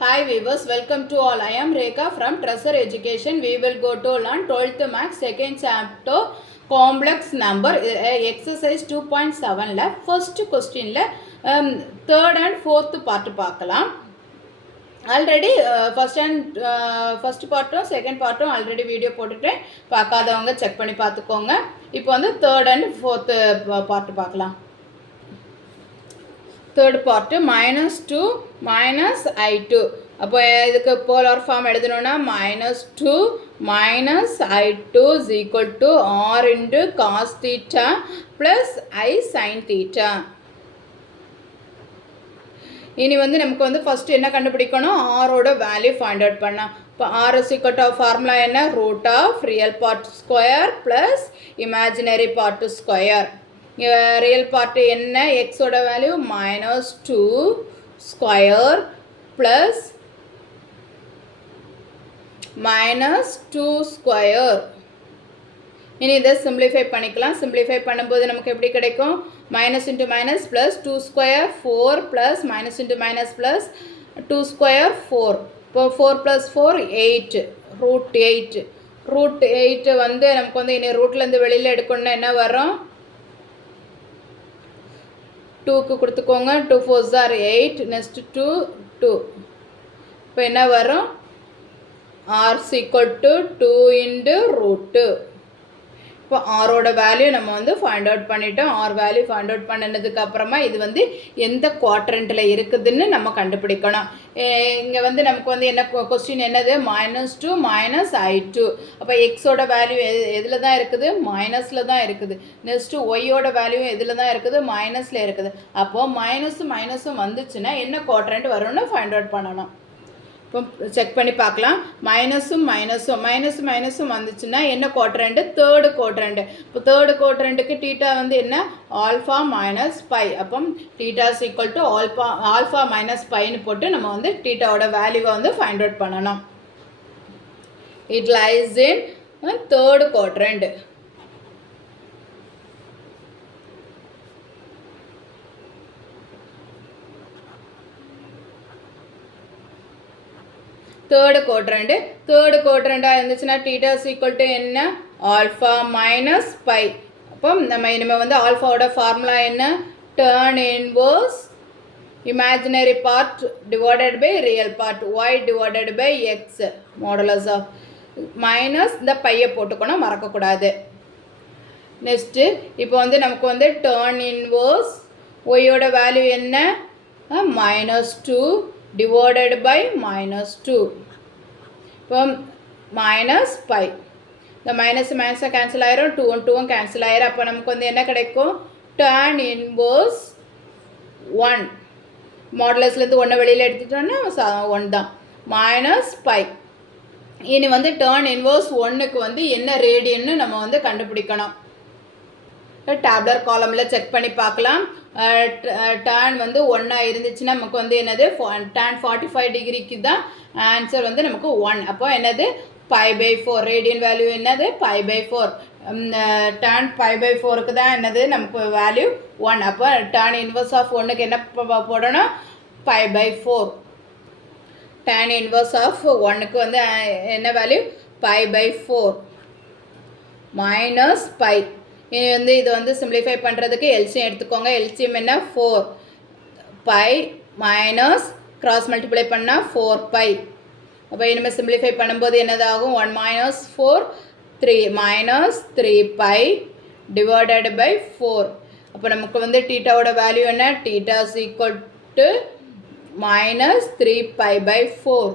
Hi viewers, welcome to all. I am Rekha from Treasure Education. We will go to learn 12th Maths second chapter complex number exercise 2.7 la first question la third and fourth part பார்க்கலாம். Already first பார்ட்டும் second பார்ட்டும் already video போட்டுட்டேன். பார்க்காதவங்க check பண்ணி பார்த்துக்கோங்க. இப்போ வந்து third and fourth part பார்க்கலாம். Third part -2 -i2. அப்போ இதுக்கு போலார் ஃபார்ம் எழுதணும்னா -2 -i2 is equal to r into cos theta plus I sin theta. இனி வந்து நமக்கு வந்து ஃபஸ்ட்டு என்ன கண்டுபிடிக்கணும், ஆரோட வேல்யூ ஃபைண்ட் அவுட் பண்ணலாம். இப்போ r is equal to formula என்ன, root of real part square plus imaginary part square. Real part என்ன, எக்ஸோட வேல்யூ -2 ஸ்கொயர் ப்ளஸ் -2 ஸ்கொயர். இனி இதை சிம்பிளிஃபை பண்ணிக்கலாம். சிம்பிளிஃபை பண்ணும்போது நமக்கு எப்படி கிடைக்கும், minus into minus plus 2 square 4 plus minus into minus plus 2 square 4. இப்போ 4 ப்ளஸ் 4 8 ரூட் 8 வந்து நமக்கு வந்து இனி ரூட்லேருந்து வெளியில் எடுக்கணும்னா என்ன வரும், 2க்கு கொடுத்துக்கோங்க. 2 4s are 8, நெக்ஸ்ட் 2. இப்போ என்ன வரும், r is equal to 2 into root. இப்போ ஆரோட வேல்யூ நம்ம வந்து ஃபைண்ட் அவுட் பண்ணிட்டோம். ஆர் வேல்யூ ஃபைண்ட் அவுட் பண்ணினதுக்கு அப்புறமா இது வந்து எந்த குவாட்ரண்ட்டில் இருக்குதுன்னு நம்ம கண்டுபிடிக்கணும். இங்கே வந்து நமக்கு வந்து என்ன கொஸ்டின் என்னது, -2 -i2. அப்போ எக்ஸோட வேல்யூ எதில் தான் இருக்குது, மைனஸில் தான் இருக்குது. நெக்ஸ்ட்டு ஒய்யோட வேல்யூ எதில் தான் இருக்குது, மைனஸில் இருக்குது. அப்போது மைனஸும் வந்துச்சுன்னா என்ன குவாட்ரண்ட் வரும்னு ஃபைண்ட் அவுட் பண்ணணும். இப்போ செக் பண்ணி பார்க்கலாம். மைனஸும் வந்துச்சுன்னா என்ன குவாட்ரண்ட், தேர்டு குவாட்ரண்ட். இப்போ தேர்டு குவாட்ரண்ட்டுக்கு டீட்டா வந்து என்ன, ஆல்ஃபா மைனஸ் பை. அப்போ theta is equal to alpha minus பைன்னு போட்டு நம்ம வந்து டீட்டாவோட வேல்யூவை வந்து ஃபைண்ட் அவுட் பண்ணணும். It lies in third quadrant. Third குவாட்ரண்ட்டாக இருந்துச்சுன்னா டீட்டா இஸ் ஈக்குவல் டு என்ன, ஆல்ஃபா மைனஸ் பை. அப்போ நம்ம இனிமேல் வந்து ஆல்ஃபாவோட ஃபார்முலா என்ன, tan inverse imaginary part divided by real part y divided by x modulus of minus இந்த பையை போட்டுக்கணும், மறக்கக்கூடாது. நெக்ஸ்ட்டு இப்போ வந்து நமக்கு வந்து டேர்ன் இன்வர்ஸ் ஒய்யோட வேல்யூ என்ன, -2 divided by -2. இப்போ மைனஸ் பை, இந்த மைனஸை கேன்சல் ஆயிரும், 2 கேன்சல் ஆயிரும். அப்போ நமக்கு வந்து என்ன கிடைக்கும், tan இன்வர்ஸ் 1. மாடுலஸ்லேருந்து 1 வெளியில் எடுத்துட்டோன்னா 1 தான், மைனஸ் பை. இனி வந்து tan இன்வர்ஸ் 1க்கு வந்து என்ன ரேடியன்னு நம்ம வந்து கண்டுபிடிக்கணும். டேப்லர் காலமில் செக் பண்ணி பார்க்கலாம். tan வந்து 1 இருந்துச்சுன்னா நமக்கு வந்து என்னது, tan 45 டிகிரிக்கு தான் ஆன்சர் வந்து நமக்கு 1. அப்போ என்னது, π/4. ரேடியன் வேல்யூ என்னது, π/4. tan π/4க்கு தான் என்னது நமக்கு வேல்யூ 1. அப்போ tan இன்வர்ஸ் ஆஃப் 1க்கு என்ன போடணும், π/4. tan இன்வர்ஸ் ஆஃப் 1க்கு வந்து என்ன வேல்யூ, π/4 மைனஸ் பை. இனி வந்து இது வந்து சிம்பிளிஃபை பண்ணுறதுக்கு எல்சியம் எடுத்துக்கோங்க. எல்சியம் என்ன, 4 பை மைனஸ் கிராஸ் மல்டிப்ளை பண்ணால் 4 பை. அப்போ இனிமேல் சிம்பிளிஃபை பண்ணும்போது என்னதாகும், 1 - 4 3 -3 பை டிவைடட் பை 4. அப்போ நமக்கு வந்து டீட்டாவோட வேல்யூ என்ன, டீட்டா இஸ் ஈக்குவல் டு -3 π/4.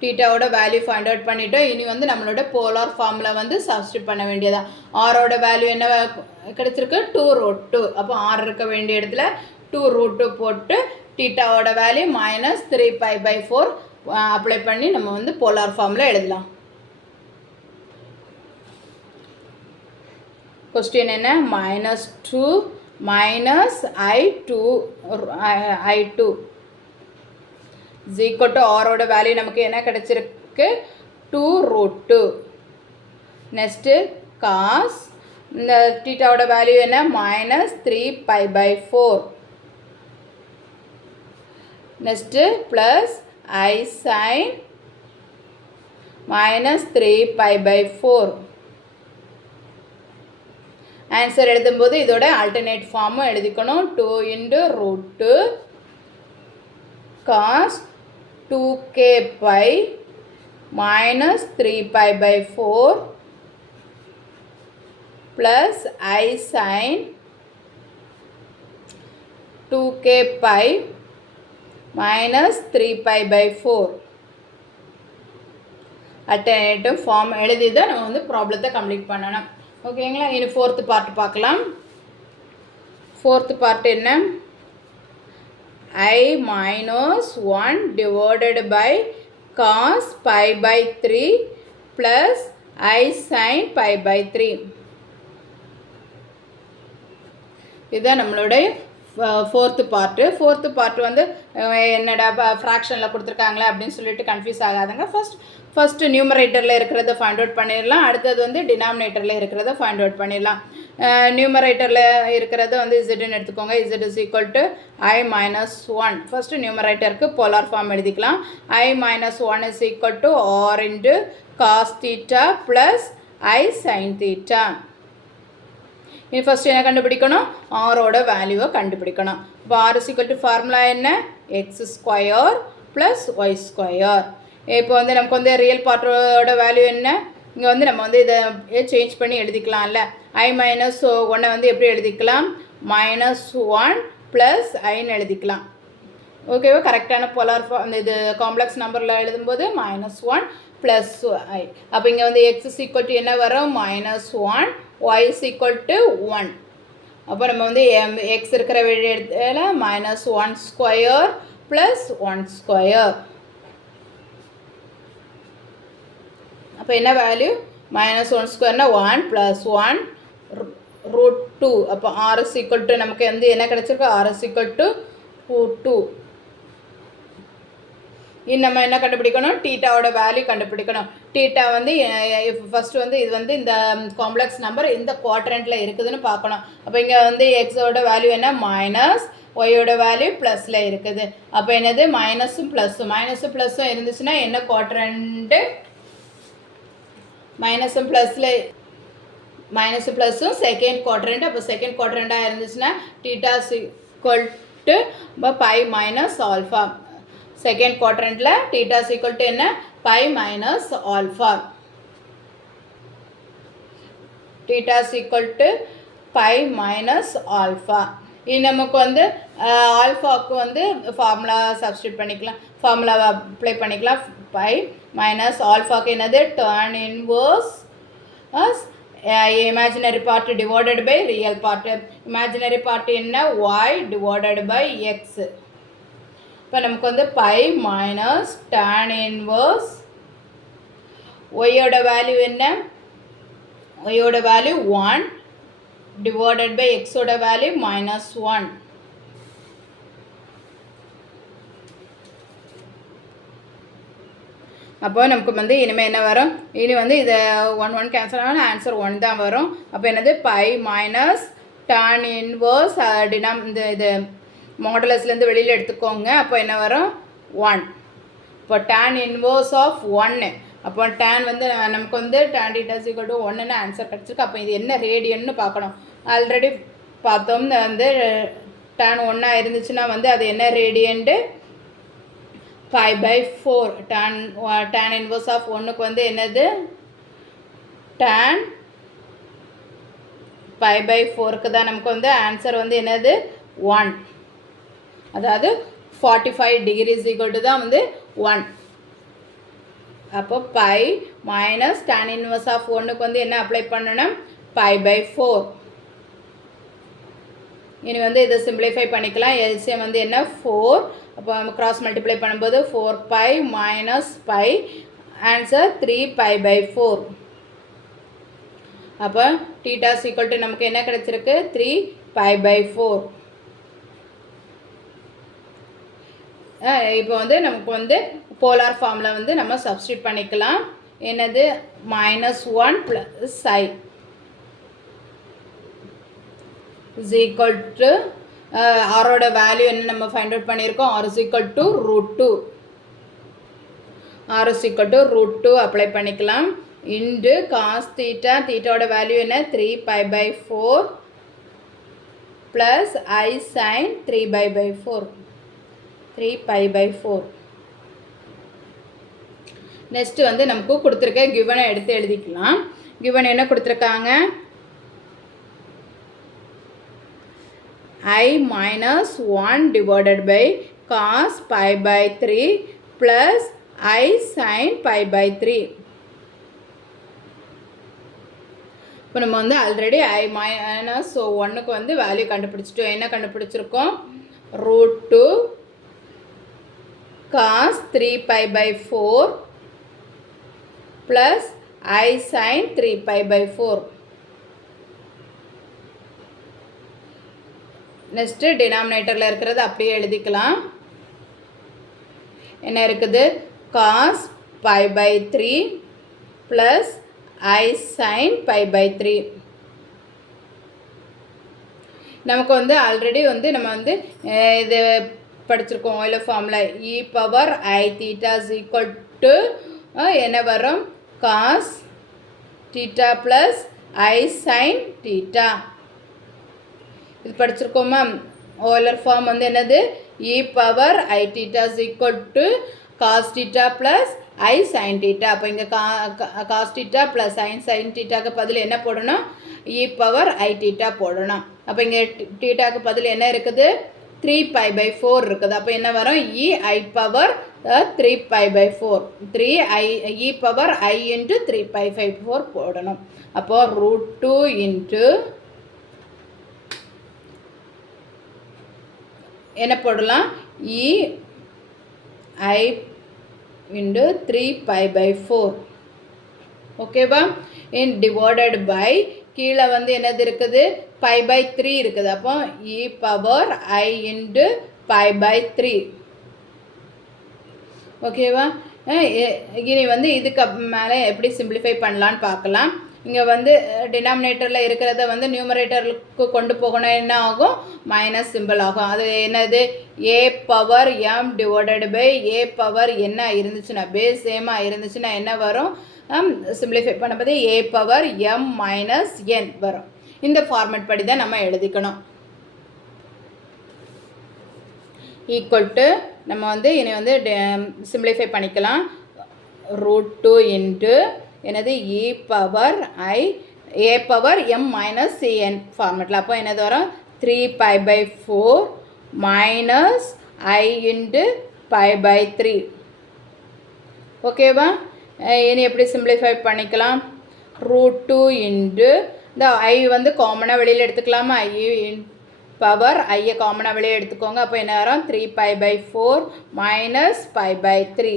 டீட்டாவோட வேல்யூ ஃபைண்ட் அவுட் பண்ணிட்டோம். இனி வந்து நம்மளோட போலார் ஃபார்மில் வந்து சப்ஸ்டியூட் பண்ண வேண்டியதான். ஆரோட வேல்யூ என்ன கிடச்சிருக்கு, 2√2. அப்போ ஆர் இருக்க வேண்டிய இடத்துல 2√2 போட்டு டீட்டாவோட வேல்யூ -3 π/4 அப்ளை பண்ணி நம்ம வந்து போலார் ஃபார்மில் எழுதலாம். கொஸ்டின் என்ன, -2 -i2 is equal to ஆரோட வேல்யூ நமக்கு என்ன கிடச்சிருக்கு, 2√2. நெக்ஸ்ட்டு காஸ் இந்த தீட்டாவோட வேல்யூ என்ன, -3 π/4. Next plus I sin minus 3 pi by 4. Answer எழுதும்போது இதோட ஆல்டர்னேட் ஃபார்மும் எழுதிக்கணும். 2 into root 2 cos 2k pi minus 3 pi by 4 plus I sin 2k pi minus 3 pi by 4. Alternative form எழுதி தான் நம்ம வந்து ப்ராப்ளத்தை கம்ப்ளீட் பண்ணணும். ஓகேங்களா? இனி ஃபோர்த்து பார்ட் பார்க்கலாம். ஃபோர்த்து பார்ட் என்ன? I minus 1 divided by cos pi by 3 plus I sin pi by 3. இதுதான் நம்மளுடைய ஃபோர்த்து பார்ட்டு வந்து என்னடா ஃப்ராக்ஷனில் கொடுத்துருக்காங்களே அப்படின்னு சொல்லிட்டு கன்ஃபியூஸ் ஆகாதுங்க. ஃபஸ்ட்டு நியூமரேட்டரில் இருக்கிறத ஃபைண்ட் அவுட் பண்ணிடலாம். அடுத்தது வந்து டினாமினேட்டரில் இருக்கிறத ஃபைண்ட் அவுட் பண்ணிடலாம். நியூமரேட்டரில் இருக்கிறத வந்து இசட்னு எடுத்துக்கோங்க. Z is equal to I minus 1. First நியூமரேட்டருக்கு போலார் ஃபார்ம் எழுதிக்கலாம். I minus 1 is equal to R into cos theta plus I sin theta. இனி ஃபஸ்ட்டு என்ன கண்டுபிடிக்கணும்? ஆரோட வேல்யூவை கண்டுபிடிக்கணும். இப்போ R is equal to formula என்ன? X square plus Y square. இப்போ வந்து நமக்கு வந்து ரியல் பார்ட்டோட வேல்யூ என்ன? இங்கே வந்து நம்ம வந்து இதை சேஞ்ச் பண்ணி எழுதிக்கலாம்ல. I minus 1 வந்து எப்படி எழுதிக்கலாம்? -1 ப்ளஸ் ஐன்னு எழுதிக்கலாம். ஓகேவா? கரெக்டான போலார் அந்த இது காம்ப்ளெக்ஸ் நம்பரில் எழுதும்போது -1 ப்ளஸ் ஐ. அப்போ இங்கே வந்து X is equal to என்ன வரும்? -1, Y is equal to 1. அப்போ நம்ம வந்து X இருக்கிற இடத்துல -1 ஸ்கொயர் ப்ளஸ் 1 ஸ்கொயர். அப்போ என்ன வேல்யூ? -1 ஸ்கொயர்னா 1 plus 1 root 2. அப்போ R is equal to நமக்கு வந்து என்ன கிடச்சிருக்கு? R is equal to root 2. நம்ம என்ன கண்டுபிடிக்கணும்? டீட்டாவோட வேல்யூ கண்டுபிடிக்கணும். டீட்டா வந்து ஃபஸ்ட்டு வந்து இது வந்து இந்த காம்ப்ளெக்ஸ் நம்பர் இந்த குவாட்ரண்ட்டில் இருக்குதுன்னு பார்க்கணும். அப்போ இங்கே வந்து எக்ஸோட வேல்யூ என்ன? மைனஸ், ஒய்யோட வேல்யூ ப்ளஸில் இருக்குது. அப்போ என்னது? மைனஸும் ப்ளஸ்ஸும் இருந்துச்சுன்னா என்ன குவாட்ரண்ட்டு? மைனஸும் ப்ளஸ்ஸும் செகண்ட் குவாட்ரண்ட். அப்போ செகண்ட் குவாட்ரண்ட்டாக இருந்துச்சுன்னா theta equal to pi minus alpha. Second குவாட்ரண்ட்டில் டீட்டா ஈக்குவல் டு என்ன? Pi minus alpha. Theta equal to pi minus alpha. இது நமக்கு வந்து ஆல்ஃபாவுக்கு வந்து ஃபார்முலா சப்ஸ்டியூட் பண்ணிக்கலாம், ஃபார்முலாவை அப்ளை பண்ணிக்கலாம். பை மைனஸ் ஆல்ஃபாவுக்கு என்னது? Turn inverse imaginary part divided by real part. imaginary part என்ன? y divided by x. இப்போ நமக்கு வந்து பை மைனஸ் tan இன்வர்ஸ் ஒய்யோட வேல்யூ என்ன? ஒய்யோட வேல்யூ 1 டிவைடட் பை எக்ஸோட வேல்யூ -1. அப்போ நமக்கு வந்து இனிமேல் என்ன வரும்? இனி வந்து இதை 1 கேன்சல் ஆனால் ஆன்சர் 1 தான் வரும். அப்போ என்னது? பை மைனஸ் tan இன்வர்ஸ் இது மாடுலஸ்லேருந்து வெளியில் எடுத்துக்கோங்க. அப்போ என்ன வரும்? 1. இப்போ tan இன்வர்ஸ் ஆஃப் 1. அப்போ tan வந்து நமக்கு வந்து tan theta equal to 1ன்னு ஆன்சர் கிடச்சிருக்கு. அப்போ இது என்ன ரேடியன்னு பார்க்கணும். ஆல்ரெடி பார்த்தோம் வந்து tan 1 இருந்துச்சுன்னா வந்து அது என்ன radiant? Pi by 4. tan inverse of 1க்கு வந்து என்னது? tan பை பை 4க்கு தான் நமக்கு வந்து ஆன்சர் வந்து என்னது? 1. அதாவது 45 டிகிரிஸ் ஈக்குவல் டு தான் வந்து 1. அப்போ pi minus tan inverse of 1க்கு வந்து என்ன அப்ளை பண்ணணும்? Pi by 4. இனி வந்து இதை சிம்பிளிஃபை பண்ணிக்கலாம். எல்சிஎம் வந்து என்ன? 4. அப்போ நம்ம கிராஸ் மல்டிப்ளை பண்ணும்போது 4 pi minus pi, answer 3 pi by 4. அப்போ டீட்டா ஈக்குவல் டு நமக்கு என்ன கிடச்சிருக்கு? 3 பை பை 4. இப்போ வந்து நமக்கு வந்து போலார் ஃபார்மில் வந்து நம்ம சப்ஸ்டியூட் பண்ணிக்கலாம். என்னது? -1 plus I is equal to ஆரோட வேல்யூ என்ன நம்ம ஃபைண்ட் அவுட் பண்ணியிருக்கோம், r is equal to √2. r is equal to √2 apply பண்ணிக்கலாம். இன்டு காஸ் தீட்டா, தீட்டாவோட வேல்யூ என்ன 3π/4 ப்ளஸ் I sin 3π/4. 3π/4. நெக்ஸ்ட் வந்து நமக்கு கொடுத்துருக்க கிவனை எடுத்து எழுதிக்கலாம். கிவன் என்ன கொடுத்துருக்காங்க, I minus 1 divided by cos π/3 plus I sin π/3. இப்போ நம்ம வந்து ஆல்ரெடி I minus 1க்கு வந்து வேல்யூ கண்டுபிடிச்சிட்டோம். என்ன கண்டுபிடிச்சிருக்கோம், √2 cos 3π/4 plus I sin 3π/4. Next டினாமினேட்டரில் இருக்கிறது அப்படியே எழுதிக்கலாம். என்ன இருக்குது, cos π/3 plus I sin π/3. நமக்கு வந்து ஆல்ரெடி வந்து நம்ம வந்து இது படிச்சிருக்கோம் Euler formula e power I theta is equal to என்ன வரும், cos theta plus I sin theta. இது படிச்சிருக்கோமா, ஓயிலர் ஃபார்ம் வந்து என்னது, e power I theta is equal to cos theta plus I sin theta. அப்போ இங்கே cos theta plus sin thetaக்கு பதில் என்ன போடணும், e பவர் I theta போடணும். அப்போ இங்கே thetaக்கு பதில் என்ன இருக்குது, 3π/4 இருக்குது. அப்போ என்ன வரும், e I power 3π/4. 3 e power I into 3π/4 போடணும். அப்போ √2 இன்ட்டு என்ன போடலாம், e I இன்டு 3π/4. ஓகேவா, இன் டிவைடட் பை கீழே வந்து என்னது இருக்குது, π/3 இருக்குது. அப்போ e பவர் I இன்டு π/3. ஓகேவா, இனி வந்து இதுக்கு மேலே எப்படி சிம்பிளிஃபை பண்ணலான்னு பார்க்கலாம். இங்கே வந்து டினாமினேட்டரில் இருக்கிறத வந்து நியூமரேட்டருக்கு கொண்டு போகணும், என்ன ஆகும், மைனஸ் சிம்பிள் ஆகும். அது என்னது, a power m divided by a power என்ன இருந்துச்சுன்னா, பேஸ் சேமாக இருந்துச்சுன்னா என்ன வரும், சிம்பிளிஃபை பண்ணும்போது a power m minus n வரும். இந்த ஃபார்மேட் படி தான் நம்ம எழுதிக்கணும். ஈக்குவல் டு நம்ம வந்து இனி வந்து சிம்பிளிஃபை பண்ணிக்கலாம். √2 இன்ட்டு என்னது e power I a power m minus n ஃபார்மேட்டில். அப்போ என்னது வரும், 3π/4 மைனஸ் I இன்ட்டு π/3. ஓகேவா, இனி எப்படி சிம்பிளிஃபை பண்ணிக்கலாம், √2 இன்ட்டு இந்த I வந்து காமனாக வெளியில் எடுத்துக்கலாமா, I பவர் ஐயை காமனாக வெளியே எடுத்துக்கோங்க. அப்போ என்ன வரும், 3π/4 மைனஸ் π/3.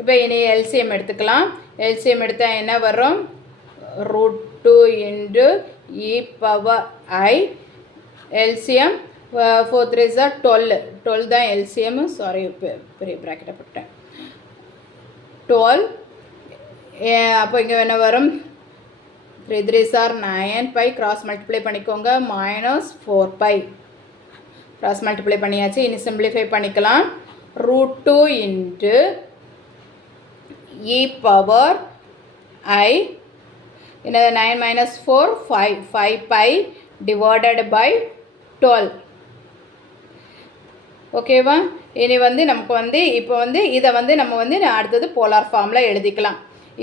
இப்போ இனி எல்சிஎம் எடுத்துக்கலாம். எல்சிஎம் எடுத்தால் என்ன வரும், √2 into e power I LCM 4 3s are 12 தான் எல்சிஎம். சாரி, பெரிய ப்ராக்கெட்டை போட்டேன், 12. அப்போ இங்கே என்ன வரும், 3 3s are 9π. கிராஸ் மல்டிப்ளை பண்ணிக்கோங்க, மைனஸ் 4π. கிராஸ் மல்டிப்ளை பண்ணியாச்சு. இனி சிம்பிளிஃபை பண்ணிக்கலாம். √2 இன்ட்டு e பவர் I என்னது 9 மைனஸ் 4 5π டிவைடட் பை 12. ஓகேவா, இனி வந்து நமக்கு வந்து இப்போ வந்து இதை வந்து நம்ம வந்து அடுத்தது போலார் ஃபார்மில் எழுதிக்கலாம்.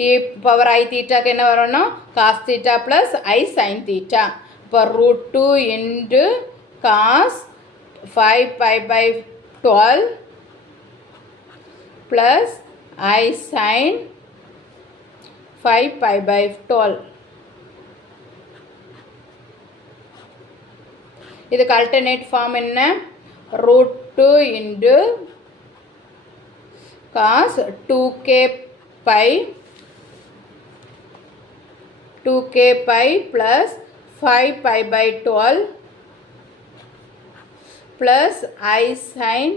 e பவர் I தீட்டாக்கு என்ன வரும்னா, cos theta plus I sine theta. இப்போ √2 into cos 5π/12 plus I sin 5π/12. இதுக்கு அல்டர்னேட் ஃபார்ம் என்ன, √2 into cos 2k π plus 5π/12 plus I sin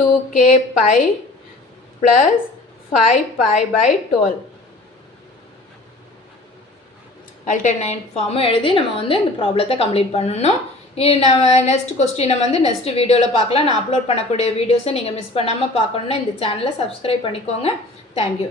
2k π plus 5π/12. Alternate ஃபார்மும் எழுதி நம்ம வந்து இந்த ப்ராப்ளத்தை கம்ப்ளீட் பண்ணணும். நம்ம நெக்ஸ்ட் கொஸ்டினை வந்து நெக்ஸ்ட் வீடியோவில் பார்க்கலாம். நான் அப்லோட் பண்ணக்கூடிய வீடியோஸை நீங்கள் மிஸ் பண்ணாமல் பார்க்கணுன்னா இந்த சேனலை சப்ஸ்கிரைப் பண்ணிக்கோங்க. தேங்க்யூ.